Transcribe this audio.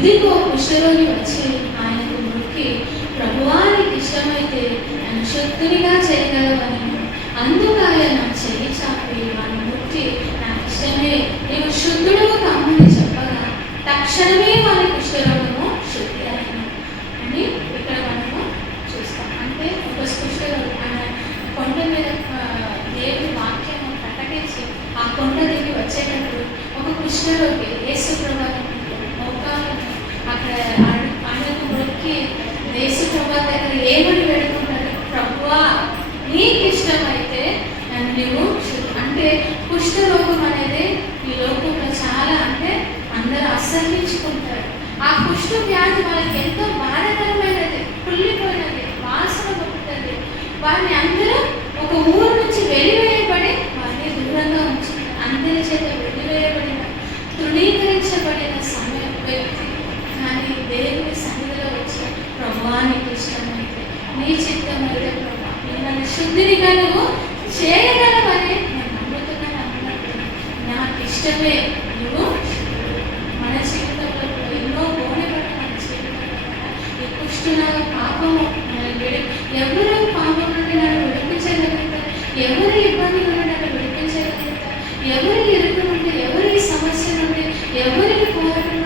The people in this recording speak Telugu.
ఇదిగో కుష్ఠరోగి వచ్చి ఆయనకు మొక్కి, ప్రభువా నీకు ఇష్టమైతే నన్ను శుద్ధునిగా చేయగలవని. అందుకు ఆయన చెయ్యి చాపి వాడిని ముట్టి, నాకు ఇష్టమే, నీవు శుద్ధుడవు కమ్మని చెప్పగా తక్షణమే వారి కుష్ఠరోగము శుద్ధి అయిన అని ఇక్కడ మనము చూస్తాం. అంటే ఒక కుష్ఠరోగి ఆయన కొండ మీద దేవుని వాక్యము ప్రకటించి ఆ కొండ దిగి వచ్చేటప్పుడు ఒక కుష్ఠరోగి యేసు ప్రభువుని మోకాళ్ళని అక్కడ ఆయనకు మొక్కి యేసు ప్రభువు దగ్గర ఏమని వేడుకుంటారు, ప్రభువా నీకు ఇష్టమైతే నన్ను నీవు. అంటే కుష్ఠరోగం అనేది ఈ లోకంలో చాలా, అంటే అందరూ అసహించుకుంటారు. ఆ కుష్ఠ వ్యాధి వాళ్ళకి ఎంతో బాధాకరమైనది, కుళ్ళిపోయినది, వాసన కొట్టుతుంది. వారిని అందరూ ఒక ఊరు నుంచి వెలివేయబడి వారిని దూరంగా ఉంచుతారు. అందరి చేత వెలివేయబడిన, తృణీకరించబడిన సమయం వ్యక్తి కానీ దేవుని సన్నిధిలో వచ్చి, ప్రభువా నీకు ఇష్టమైతే నీ చిత్తం అయితే ప్రభా నేను నన్ను శుద్ధినిగా నువ్వు చేయగలవని నేను నమ్ముతున్నాను అన్నప్పుడు నాకు ఇష్టమే నువ్వు. మన జీవితంలో ఎన్నో బోనెపడ్డ మన జీవితంలో ఈ కుష్ఠులాగ పాపము ఎవరు పాపం నుండి నన్ను విడిపించగలుగుతారు, ఎవరి ఇబ్బంది నుండి నన్ను విడిపించగలుగుతారు, ఎవరి ఇరుకు నుండి, ఎవరి సమస్య నుండి, ఎవరికి పోరాటం